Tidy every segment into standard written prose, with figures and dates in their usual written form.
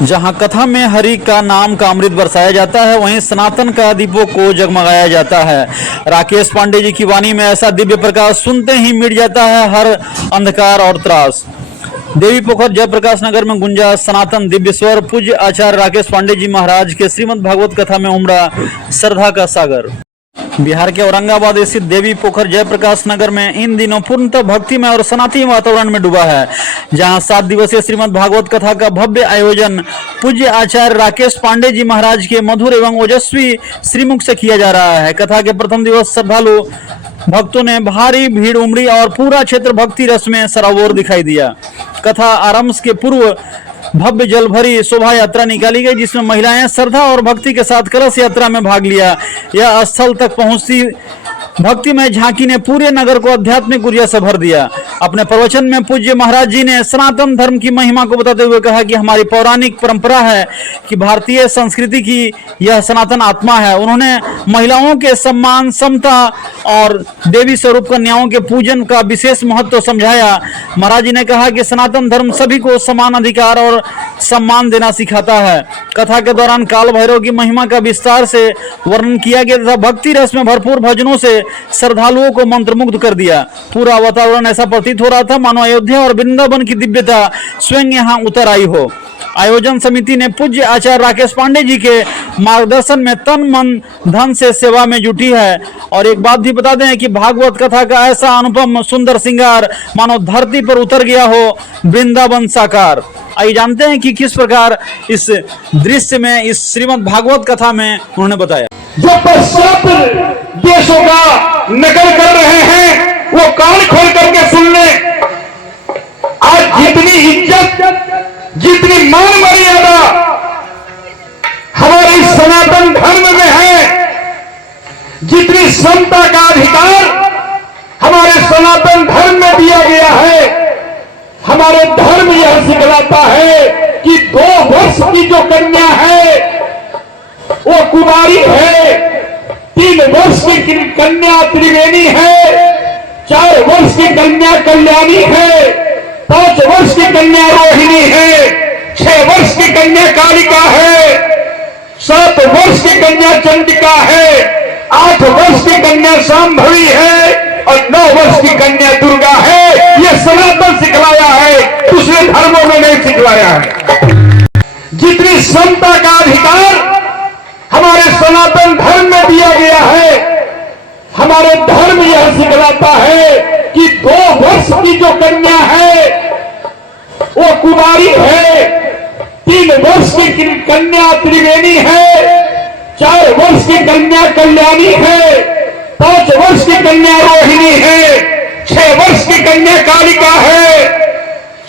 जहां कथा में हरि का नाम का अमृत बरसाया जाता है, वहीं सनातन का दीपों को जगमगाया जाता है। राकेश पांडे जी की वाणी में ऐसा दिव्य प्रकाश सुनते ही मिट जाता है हर अंधकार और त्रास। देवी पोखर जयप्रकाश नगर में गुंजा सनातन दिव्य स्वर। पूज्य आचार्य राकेश पांडे जी महाराज के श्रीमद् भागवत कथा में उमड़ा श्रद्धा का सागर। बिहार के औरंगाबाद स्थित देवी पोखर जयप्रकाश नगर में इन दिनों पूर्णतः भक्तिमय और सनातनी वातावरण में डूबा है, जहां 7 दिवसीय श्रीमद् भागवत कथा का भव्य आयोजन पूज्य आचार्य राकेश पांडे जी महाराज के मधुर एवं ओजस्वी श्रीमुख से किया जा रहा है। कथा के प्रथम दिवस श्रद्धालु भक्तों ने भारी भीड़ उमड़ी और पूरा क्षेत्र भक्ति रस में सराबोर दिखाई दिया। कथा आरंभ के पूर्व भव्य जल भरी शोभा यात्रा निकाली गई, जिसमें महिलाएं श्रद्धा और भक्ति के साथ कलश यात्रा में भाग लिया। यह स्थल तक पहुंचती भक्तिमय झांकी ने पूरे नगर को आध्यात्मिक ऊर्जा से भर दिया। अपने प्रवचन में पूज्य महाराज जी ने सनातन धर्म की महिमा को बताते हुए कहा कि हमारी पौराणिक परंपरा है कि भारतीय संस्कृति की यह सनातन आत्मा है। उन्होंने महिलाओं के सम्मान, समता और देवी स्वरूप कन्याओं के पूजन का विशेष महत्व समझाया। महाराज जी ने कहा कि सनातन धर्म सभी को समान अधिकार और सम्मान देना सिखाता है। कथा के दौरान काल भैरव की महिमा का विस्तार से वर्णन किया गया तथा भक्ति रस में भरपूर भजनों से श्रद्धालुओं को मंत्रमुग्ध कर दिया। पूरा वातावरण ऐसा प्रतीत हो रहा था मानो अयोध्या और वृंदावन की दिव्यता स्वयं यहाँ उतर आई हो। आयोजन समिति ने पूज्य आचार्य राकेश पांडे जी के मार्गदर्शन में तन मन धन से सेवा में जुटी है। और एक बात भी बता दें कि भागवत कथा का ऐसा अनुपम सुंदर श्रृंगार मानो धरती पर उतर गया हो वृंदावन साकार। आइए जानते हैं कि किस प्रकार इस दृश्य में इस श्रीमद् भागवत कथा में उन्होंने बताया। जो पश्चात देशों का नकल कर रहे हैं वो कान खोल करके सुन ले। आज जितनी इज्जत, जितनी मान मर्यादा हमारे सनातन धर्म में है, जितनी समता का अधिकार हमारे सनातन धर्म में दिया गया है, हमारे धर्म यह सिखलाता है कि 2 वर्ष की जो कन्या है वो कुमारी है, 3 वर्ष की कन्या त्रिवेणी है, 4 वर्ष की कन्या कल्याणी है, 5 वर्ष की कन्या रोहिणी है, 6 वर्ष की कन्या कालिका है, 7 वर्ष की कन्या चंडिका है, 8 वर्ष की कन्या शांभवी है और 9 वर्ष की कन्या दुर्गा है। यह सनातन सिखलाया है, दूसरे धर्मों में नहीं सिखलाया है। जितनी समता का अधिकार हमारे सनातन धर्म में दिया गया है, हमारे धर्म यह सिखलाता है कि 2 वर्ष की जो कन्या है वो कुमारी है, 3 वर्ष की कन्या त्रिवेणी है, 4 वर्ष की कन्या कल्याणी है, 5 वर्ष की कन्या रोहिणी है, 6 वर्ष की कन्या कालिका है,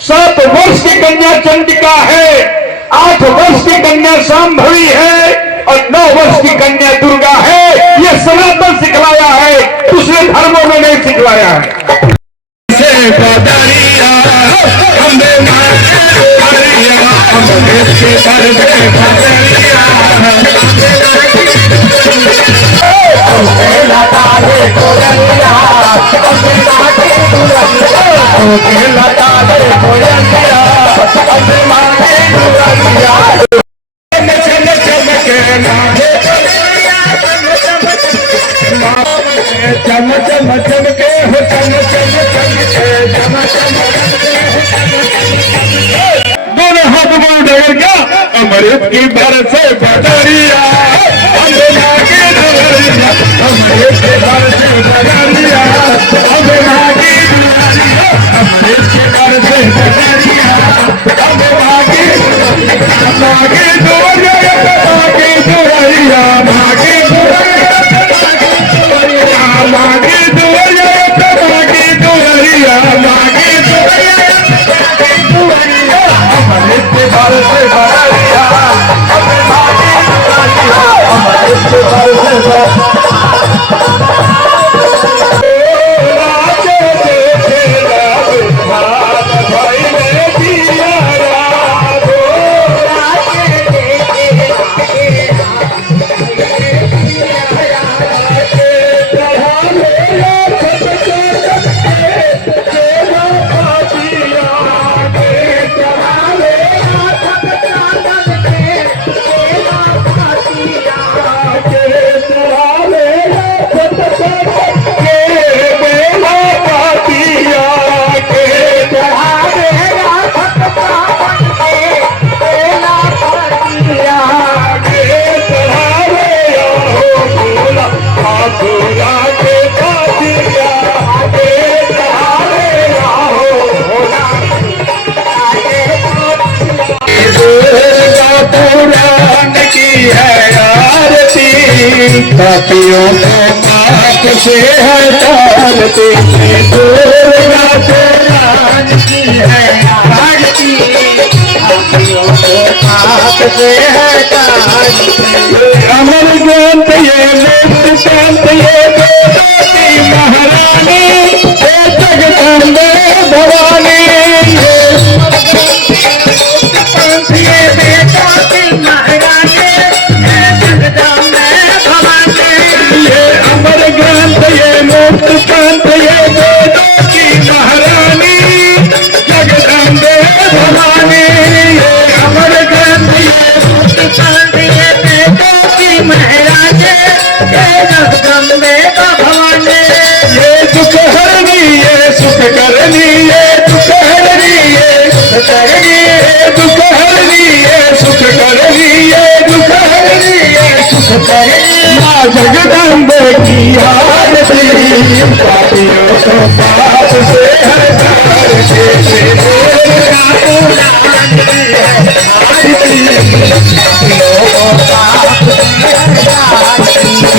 7 वर्ष की कन्या चंडिका है, 8 वर्ष की कन्या शांभवी है और 9 वर्ष की कन्या दुर्गा है। यह सनातन सिखलाया है, दूसरे धर्मों में नहीं सिखलाया है। दोनों हाथ बोल डगर क्या अमृत की बरस से बदरिया, अमृत की बरस से बदरिया, अमृत की बरस से बदरिया, भागी दुरिया, भागी दुरिया, भागी दुरिया, भागी दुरिया, भागी दुरिया, भागी दुरिया, अमृत की बरस से बदरिया, पापियों को पाप से हटाते हैं, दुर्गा पुराण की है आरती, पापियों को पाप से हटाते हैं। अमर ग्रंथ ये लोक शांत ये वेदों की महारानी, हे जगदम्बे भवानी, ये बेटों की महारानी, हे जगदम्बे भवानी, ये अमर ग्रंथ ये लोक शांत ये वेदों की महारानी, जगदम्बे भवानी, ये अमर ग्रंथ ये लोक शांत ये वेदों की महारानी, हे जगदम्बे भवानी, ये दुख हरनी ये सुख करनी, ये दुख हरनी ये सुख करनी, ये दुख हरनी ये सुख करनी, ये दुख हरनी ये सुख करनी, माँ जगदम्बे की आरती, पापियों को पाप से हटाते हैं, दुर्गा पुराण की है आरती, पापियों को पाप से हटाते हैं,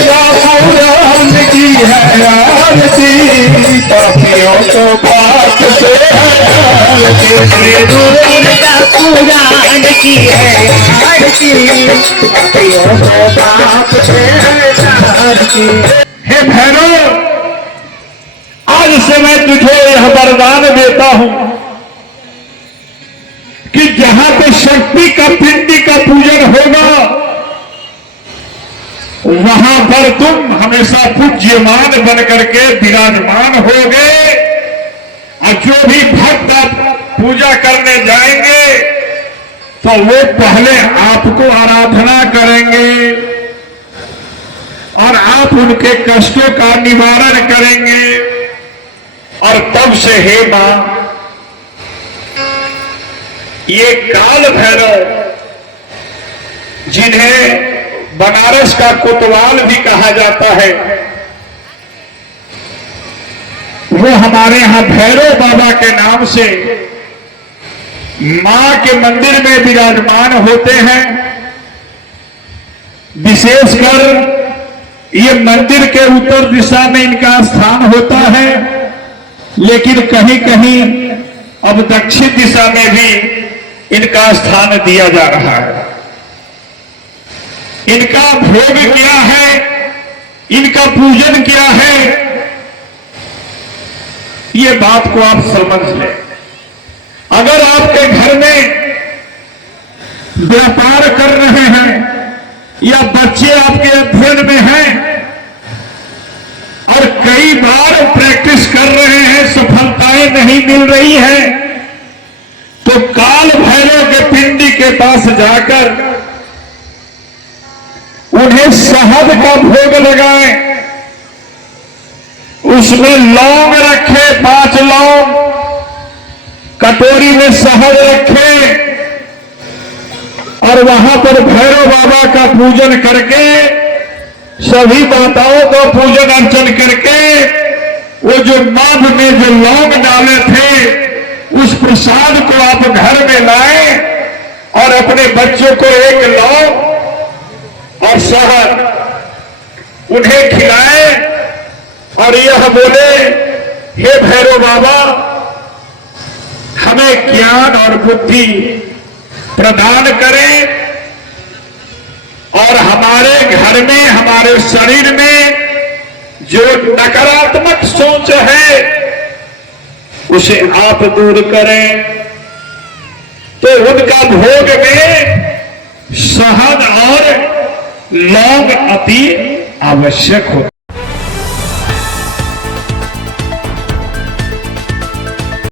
दुर्गा पुराण की है आरती, पापियों को पाप से हटाते हैं, दुर्गा पुराण की है आरती, पापियों को पाप से हटाते हैं। हे भैरव, आज से मैं तुझे यह वरदान देता हूं कि जहां पे शक्ति का पिंडी का पूजन होगा वहां पर तुम हमेशा पूज्यमान बन करके विराजमान होगे, और जो भी भक्त पूजा करने जाएंगे तो वो पहले आपको आराधना करेंगे और आप उनके कष्टों का निवारण करेंगे, और तब से हे मां, ये काल भैरव जिन्हें बनारस का कोतवाल भी कहा जाता है, वो हमारे यहां भैरव बाबा के नाम से मां के मंदिर में विराजमान होते हैं। विशेषकर ये मंदिर के उत्तर दिशा में इनका स्थान होता है, लेकिन कहीं कहीं अब दक्षिण दिशा में भी इनका स्थान दिया जा रहा है। इनका भोग क्या है, इनका पूजन क्या है, ये बात को आप समझ लें। अगर आपके घर में व्यापार कर रहे हैं या बच्चे आपके अध्ययन में हैं और कई बार प्रैक्टिस कर रहे हैं, सफलताएं नहीं मिल रही है, तो काल भैरव के पिंडी के पास जाकर उन्हें शहद का भोग लगाएं, उसमें लौंग रखे, 5 लौंग, कटोरी में शहद रखे, और वहां पर भैरव बाबा का पूजन करके, सभी माताओं का पूजन अर्चन करके, वो जो नाभ में जो लौंग डाले थे उस प्रसाद को आप घर में लाएं और अपने बच्चों को 1 लौंग और शहद उन्हें खिलाएं, और यह बोले, हे भैरव बाबा, हमें ज्ञान और बुद्धि प्रदान करें, और हमारे घर में, हमारे शरीर में जो नकारात्मक सोच है उसे आप दूर करें। तो उनका भोग में शहद और लौंग अति आवश्यक होता